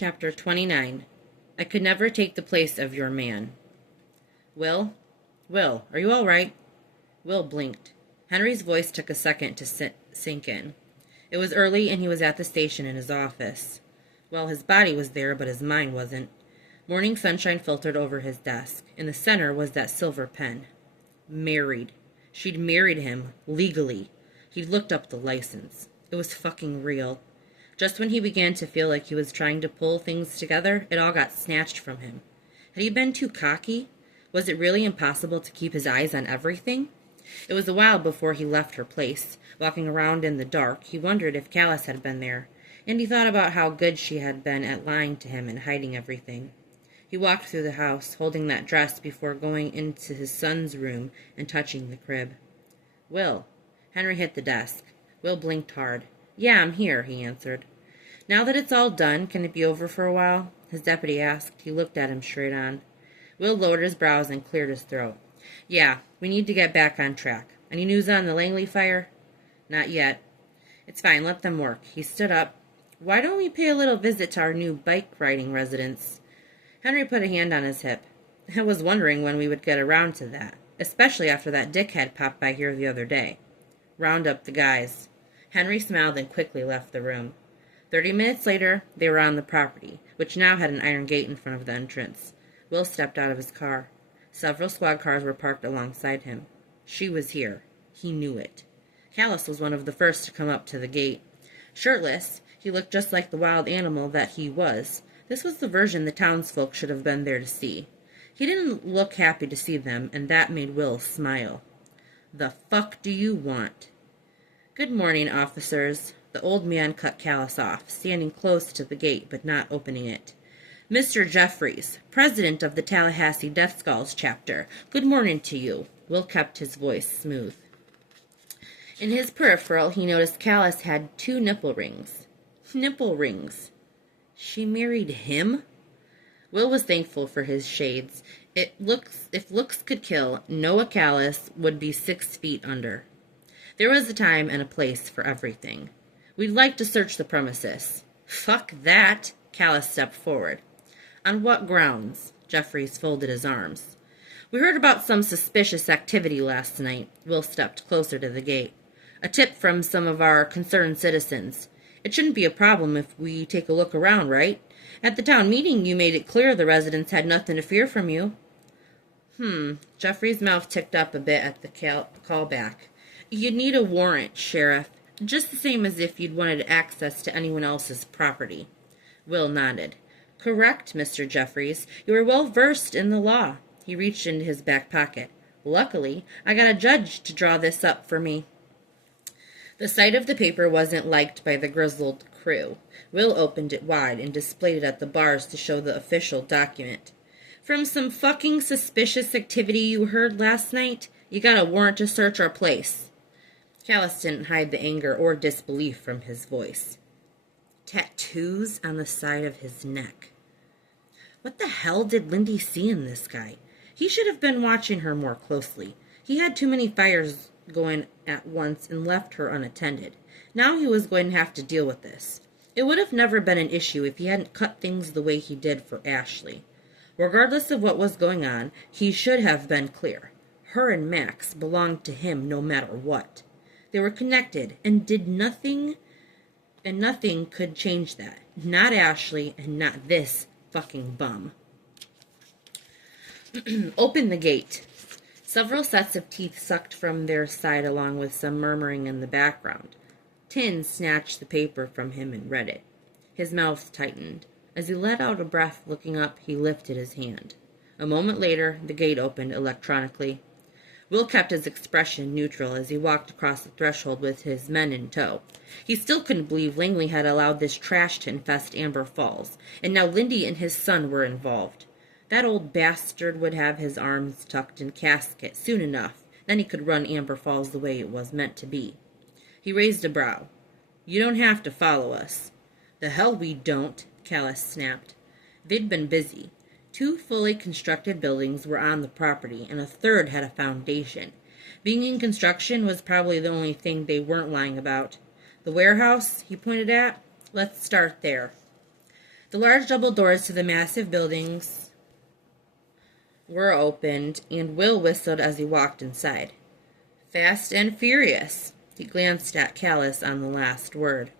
Chapter 29. I could never take the place of your man. Will? Will, are you all right? Will blinked. Henry's voice took a second to sink in. It was early, and he was at the station in his office. Well, his body was there, but his mind wasn't. Morning sunshine filtered over his desk. In the center was that silver pen. Married. She'd married him, legally. He'd looked up the license. It was fucking real. Just when he began to feel like he was trying to pull things together, it all got snatched from him. Had he been too cocky? Was it really impossible to keep his eyes on everything? It was a while before he left her place. Walking around in the dark, he wondered if Callus had been there, and he thought about how good she had been at lying to him and hiding everything. He walked through the house, holding that dress before going into his son's room and touching the crib. Will. Henry hit the desk. Will blinked hard. Yeah, I'm here, he answered. Now that it's all done, can it be over for a while? His deputy asked. He looked at him straight on. Will lowered his brows and cleared his throat. Yeah, we need to get back on track. Any news on the Langley fire? Not yet. It's fine, let them work. He stood up. Why don't we pay a little visit to our new bike-riding residence? Henry put a hand on his hip. I was wondering when we would get around to that, especially after that dickhead popped by here the other day. Round up the guys. Henry smiled and quickly left the room. 30 minutes later, they were on the property, which now had an iron gate in front of the entrance. Will stepped out of his car. Several squad cars were parked alongside him. She was here. He knew it. Callus was one of the first to come up to the gate. Shirtless, he looked just like the wild animal that he was. This was the version the townsfolk should have been there to see. He didn't look happy to see them, and that made Will smile. The fuck do you want? Good morning, officers. The old man cut Callus off, standing close to the gate but not opening it. Mr. Jeffries, president of the Tallahassee Death Skulls chapter, good morning to you. Will kept his voice smooth. In his peripheral, he noticed Callus had 2 nipple rings. Nipple rings. She married him? Will was thankful for his shades. If looks could kill, Noah Callus would be 6 feet under. There was a time and a place for everything. We'd like to search the premises. Fuck that, Callus stepped forward. On what grounds? Jeffries folded his arms. We heard about some suspicious activity last night. Will stepped closer to the gate. A tip from some of our concerned citizens. It shouldn't be a problem if we take a look around, right? At the town meeting, you made it clear the residents had nothing to fear from you. Jeffrey's mouth ticked up a bit at the callback. You'd need a warrant, Sheriff. Just the same as if you'd wanted access to anyone else's property. Will nodded. Correct, Mr. Jeffries. You are well versed in the law. He reached into his back pocket. Luckily, I got a judge to draw this up for me. The sight of the paper wasn't liked by the grizzled crew. Will opened it wide and displayed it at the bars to show the official document. From some fucking suspicious activity you heard last night, you got a warrant to search our place. Callus didn't hide the anger or disbelief from his voice. Tattoos on the side of his neck. What the hell did Lindy see in this guy? He should have been watching her more closely. He had too many fires going at once and left her unattended. Now he was going to have to deal with this. It would have never been an issue if he hadn't cut things the way he did for Ashley. Regardless of what was going on, he should have been clear. Her and Max belonged to him no matter what. They were connected and did nothing, and nothing could change that. Not Ashley and not this fucking bum. Open the gate. Several sets of teeth sucked from their side along with some murmuring in the background. Tin snatched the paper from him and read it. His mouth tightened. As he let out a breath looking up, he lifted his hand. A moment later, the gate opened electronically. Will kept his expression neutral as he walked across the threshold with his men in tow. He still couldn't believe Langley had allowed this trash to infest Amber Falls, and now Lindy and his son were involved. That old bastard would have his arms tucked in casket soon enough. Then he could run Amber Falls the way it was meant to be. He raised a brow. You don't have to follow us. The hell we don't, Callus snapped. They'd been busy. 2 fully constructed buildings were on the property, and a third had a foundation. Being in construction was probably the only thing they weren't lying about. The warehouse, he pointed at, let's start there. The large double doors to the massive buildings were opened, and Will whistled as he walked inside. Fast and furious. He glanced at Callus on the last word.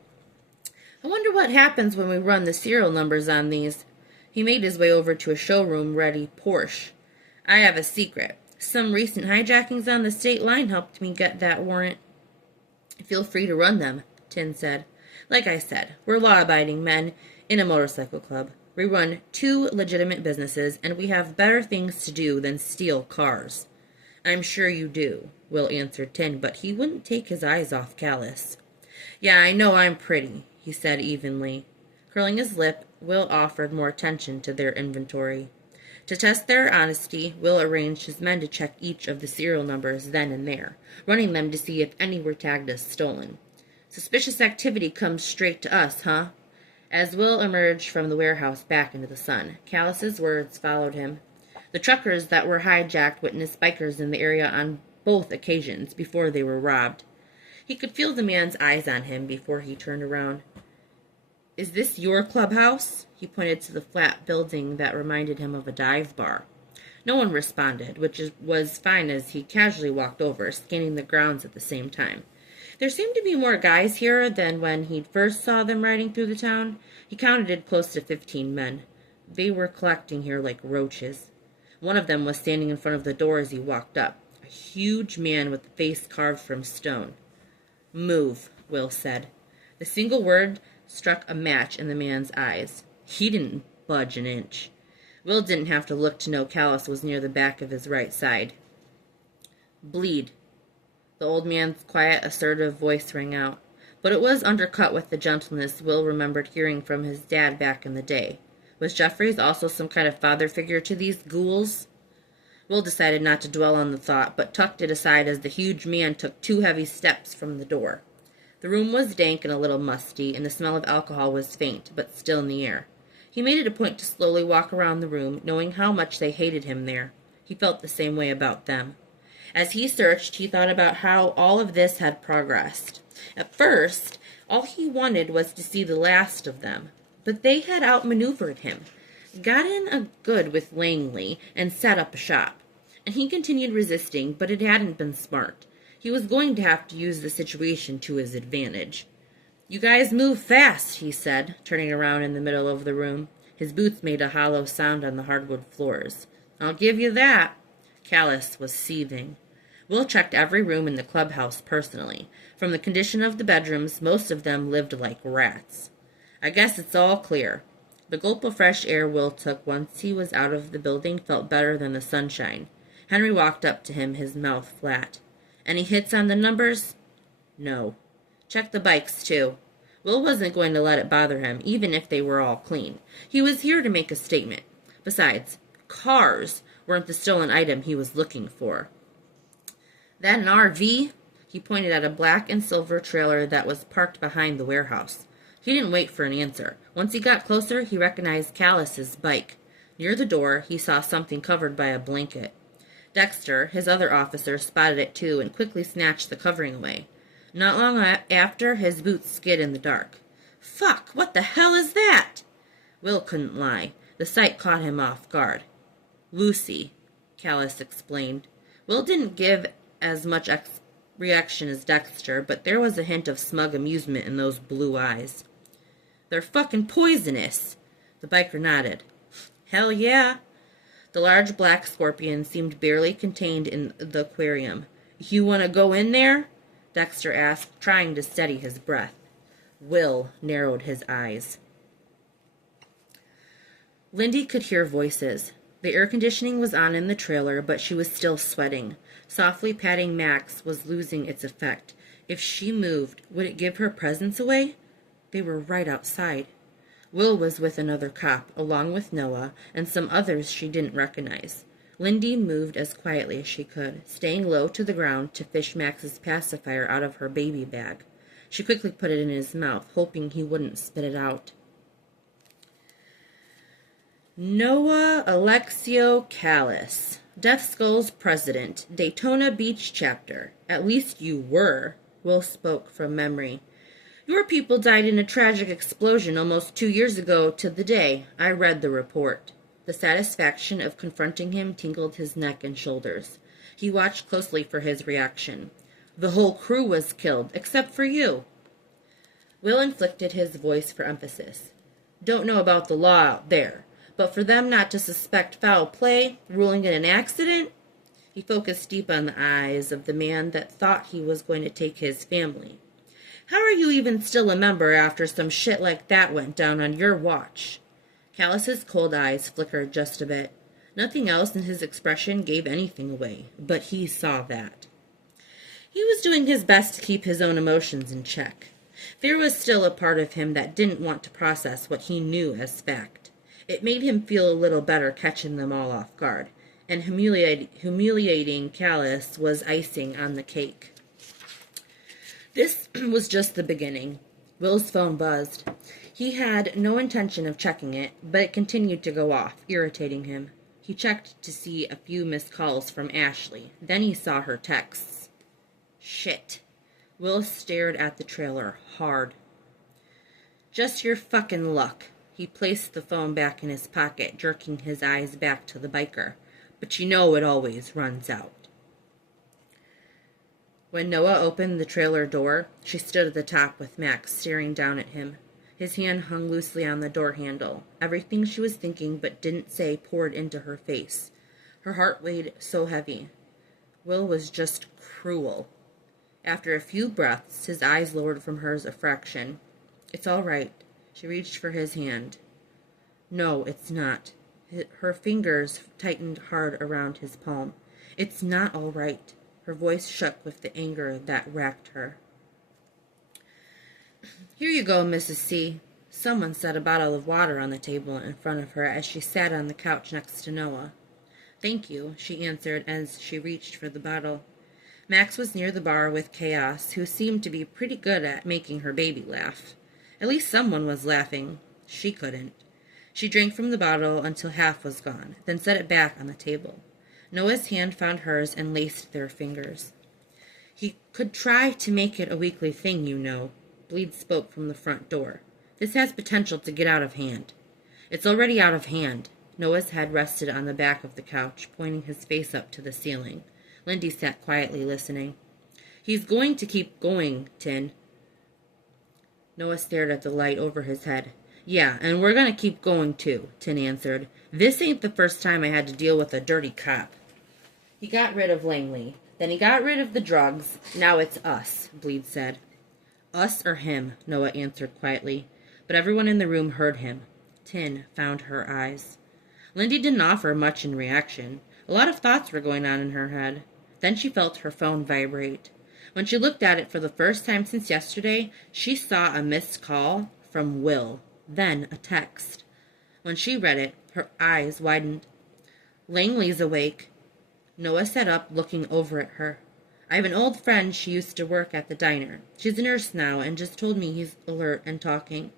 I wonder what happens when we run the serial numbers on these. He made his way over to a showroom-ready Porsche. I have a secret. Some recent hijackings on the state line helped me get that warrant. Feel free to run them, Tin said. Like I said, we're law-abiding men in a motorcycle club. We run 2 legitimate businesses, and we have better things to do than steal cars. I'm sure you do, Will answered Tin, but he wouldn't take his eyes off Callus. Yeah, I know I'm pretty, he said evenly. Curling his lip, Will offered more attention to their inventory. To test their honesty, Will arranged his men to check each of the serial numbers then and there, running them to see if any were tagged as stolen. Suspicious activity comes straight to us, huh? As Will emerged from the warehouse back into the sun, Callus's words followed him. The truckers that were hijacked witnessed bikers in the area on both occasions before they were robbed. He could feel the man's eyes on him before he turned around. Is this your clubhouse? He pointed to the flat building that reminded him of a dive bar. No one responded, which was fine as he casually walked over, scanning the grounds at the same time. There seemed to be more guys here than when he first saw them riding through the town. He counted close to 15 men. They were collecting here like roaches. One of them was standing in front of the door as he walked up, a huge man with a face carved from stone. Move, Will said. The single word struck a match in the man's eyes. He didn't budge an inch. Will didn't have to look to know Callus was near the back of his right side. Bleed. The old man's quiet, assertive voice rang out, but it was undercut with the gentleness Will remembered hearing from his dad back in the day. Was Jeffries also some kind of father figure to these ghouls? Will decided not to dwell on the thought, but tucked it aside as the huge man took 2 heavy steps from the door. The room was dank and a little musty, and the smell of alcohol was faint, but still in the air. He made it a point to slowly walk around the room, knowing how much they hated him there. He felt the same way about them. As he searched, he thought about how all of this had progressed. At first, all he wanted was to see the last of them, but they had outmaneuvered him, got in a good with Langley, and set up a shop. And he continued resisting, but it hadn't been smart. He was going to have to use the situation to his advantage. You guys move fast, he said, turning around in the middle of the room. His boots made a hollow sound on the hardwood floors. I'll give you that. Callus was seething. Will checked every room in the clubhouse personally. From the condition of the bedrooms, most of them lived like rats. I guess it's all clear. The gulp of fresh air Will took once he was out of the building felt better than the sunshine. Henry walked up to him, his mouth flat. Any hits on the numbers? No. Check the bikes, too. Will wasn't going to let it bother him, even if they were all clean. He was here to make a statement. Besides, cars weren't the stolen item he was looking for. That an RV? He pointed at a black and silver trailer that was parked behind the warehouse. He didn't wait for an answer. Once he got closer, he recognized Callus's bike. Near the door, he saw something covered by a blanket. Dexter, his other officer, spotted it too and quickly snatched the covering away. Not long after, his boots skid in the dark. Fuck, what the hell is that? Will couldn't lie. The sight caught him off guard. Lucy, Callus explained. Will didn't give as much reaction as Dexter, but there was a hint of smug amusement in those blue eyes. They're fucking poisonous. The biker nodded. Hell yeah. The large black scorpion seemed barely contained in the aquarium. You want to go in there? Dexter asked, trying to steady his breath. Will narrowed his eyes. Lindy could hear voices. The air conditioning was on in the trailer, but she was still sweating. Softly patting Max was losing its effect. If she moved, would it give her presence away? They were right outside. Will was with another cop, along with Noah, and some others she didn't recognize. Lindy moved as quietly as she could, staying low to the ground to fish Max's pacifier out of her baby bag. She quickly put it in his mouth, hoping he wouldn't spit it out. Noah Alexio Callus, Death Skull's president, Daytona Beach chapter. At least you were, Will spoke from memory. Your people died in a tragic explosion almost 2 years ago to the day. I read the report. The satisfaction of confronting him tingled his neck and shoulders. He watched closely for his reaction. The whole crew was killed, except for you. Will inflected his voice for emphasis. Don't know about the law out there, but for them not to suspect foul play, ruling it an accident? He focused deep on the eyes of the man that thought he was going to take his family. How are you even still a member after some shit like that went down on your watch? Callus's cold eyes flickered just a bit. Nothing else in his expression gave anything away, but he saw that. He was doing his best to keep his own emotions in check. There was still a part of him that didn't want to process what he knew as fact. It made him feel a little better catching them all off guard, and humiliating Callus was icing on the cake. This was just the beginning. Will's phone buzzed. He had no intention of checking it, but it continued to go off, irritating him. He checked to see a few missed calls from Ashley. Then he saw her texts. Shit. Will stared at the trailer, hard. Just your fucking luck. He placed the phone back in his pocket, jerking his eyes back to the biker. But you know it always runs out. When Noah opened the trailer door, she stood at the top with Max staring down at him. His hand hung loosely on the door handle. Everything she was thinking but didn't say poured into her face. Her heart weighed so heavy. Will was just cruel. After a few breaths, his eyes lowered from hers a fraction. It's all right. She reached for his hand. No, it's not. Her fingers tightened hard around his palm. It's not all right. Her voice shook with the anger that racked her. Here you go, Mrs. C. Someone set a bottle of water on the table in front of her as she sat on the couch next to Noah. Thank you, she answered as she reached for the bottle. Max was near the bar with Chaos, who seemed to be pretty good at making her baby laugh. At least someone was laughing. She couldn't. She drank from the bottle until half was gone, then set it back on the table. Noah's hand found hers and laced their fingers. He could try to make it a weekly thing, you know. Bleed spoke from the front door. This has potential to get out of hand. It's already out of hand. Noah's head rested on the back of the couch, pointing his face up to the ceiling. Lindy sat quietly listening. He's going to keep going, Tin. Noah stared at the light over his head. Yeah, and we're going to keep going too, Tin answered. This ain't the first time I had to deal with a dirty cop. He got rid of Langley. Then he got rid of the drugs. Now it's us, Bleed said. Us or him, Noah answered quietly. But everyone in the room heard him. Tin found her eyes. Lindy didn't offer much in reaction. A lot of thoughts were going on in her head. Then she felt her phone vibrate. When she looked at it for the first time since yesterday, she saw a missed call from Will, then a text. When she read it, her eyes widened. Langley's awake. Noah sat up, looking over at her. I have an old friend she used to work at the diner. She's a nurse now and just told me he's alert and talking.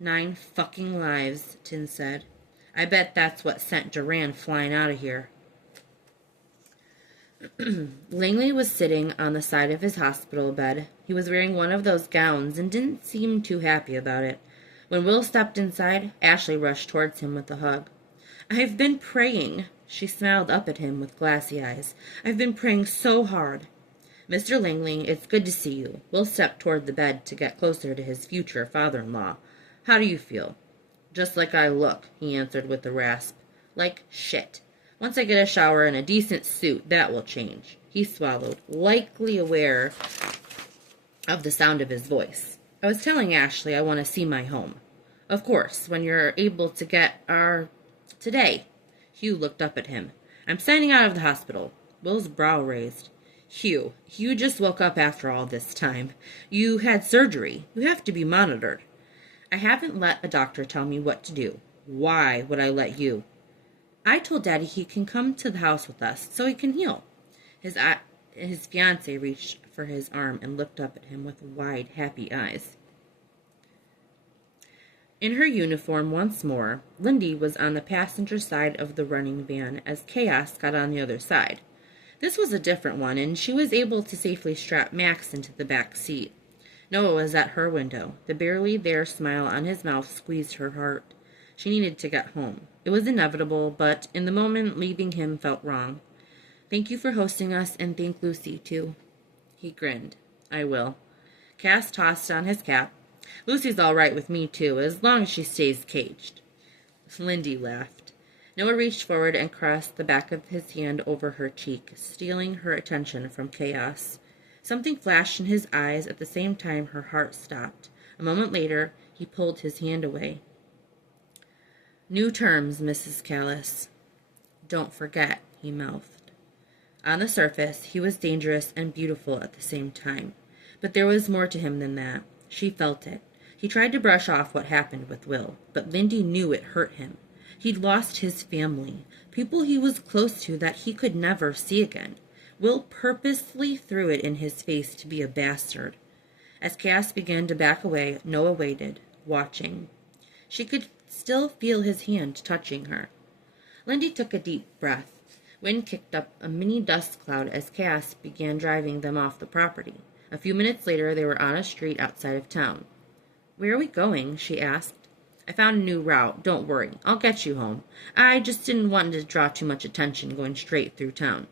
9 fucking lives, Tin said. I bet that's what sent Duran flying out of here. Langley was sitting on the side of his hospital bed. He was wearing one of those gowns and didn't seem too happy about it. When Will stepped inside, Ashley rushed towards him with a hug. I've been praying. She smiled up at him with glassy eyes. I've been praying so hard. Mr. Langley, it's good to see you. Will stepped toward the bed to get closer to his future father-in-law. How do you feel? Just like I look, he answered with a rasp. Like shit. Once I get a shower and a decent suit, that will change. He swallowed, likely aware of the sound of his voice. I was telling Ashley I want to see my home. Of course, when you're able to get today. Hugh looked up at him. I'm signing out of the hospital. Will's brow raised. Hugh, you just woke up after all this time. You had surgery. You have to be monitored. I haven't let a doctor tell me what to do. Why would I let you? I told Daddy he can come to the house with us so he can heal. His fiancée reached for his arm and looked up at him with wide, happy eyes. In her uniform once more, Lindy was on the passenger side of the running van as Chaos got on the other side. This was a different one, and she was able to safely strap Max into the back seat. Noah was at her window. The barely there smile on his mouth squeezed her heart. She needed to get home. It was inevitable, but in the moment, leaving him felt wrong. Thank you for hosting us, and thank Lucy, too. He grinned. I will. Cass tossed on his cap. Lucy's all right with me, too, as long as she stays caged. Lindy laughed. Noah reached forward and caressed the back of his hand over her cheek, stealing her attention from chaos. Something flashed in his eyes at the same time her heart stopped. A moment later, he pulled his hand away. New terms, Mrs. Callis. Don't forget, he mouthed. On the surface, he was dangerous and beautiful at the same time. But there was more to him than that. She felt it. He tried to brush off what happened with Will, but Lindy knew it hurt him. He'd lost his family, people he was close to that he could never see again. Will purposely threw it in his face to be a bastard. As Cass began to back away, Noah waited, watching. She could still feel his hand touching her. Lindy took a deep breath. Wind kicked up a mini dust cloud as Cass began driving them off the property. A few minutes later, they were on a street outside of town. Where are we going? She asked. I found a new route. Don't worry. I'll get you home. I just didn't want to draw too much attention going straight through town.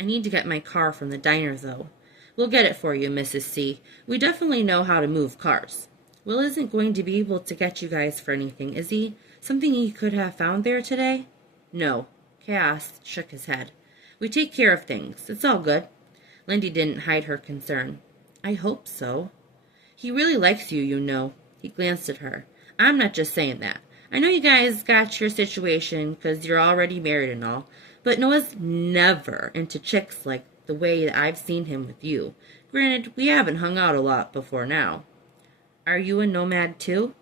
I need to get my car from the diner, though. We'll get it for you, Mrs. C. We definitely know how to move cars. Will isn't going to be able to get you guys for anything, is he? Something he could have found there today? No. Cass shook his head. We take care of things. It's all good. Lindy didn't hide her concern. I hope so. He really likes you, you know. He glanced at her. I'm not just saying that. I know you guys got your situation 'cause you're already married and all, but Noah's never into chicks like the way I've seen him with you. Granted, we haven't hung out a lot before now. Are you a nomad too?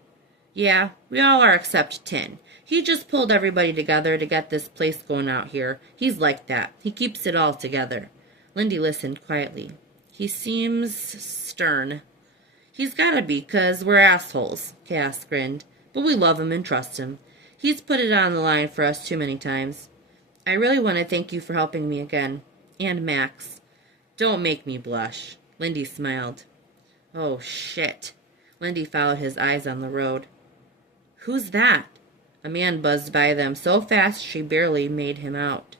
Yeah, we all are except Tin. He just pulled everybody together to get this place going out here. He's like that. He keeps it all together. Lindy listened quietly. He seems stern. He's gotta be, 'cause we're assholes, Cass grinned. But we love him and trust him. He's put it on the line for us too many times. I really want to thank you for helping me again. And Max. Don't make me blush. Lindy smiled. Oh, shit. Lindy followed his eyes on the road. Who's that? A man buzzed by them so fast she barely made him out.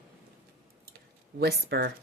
Whisper.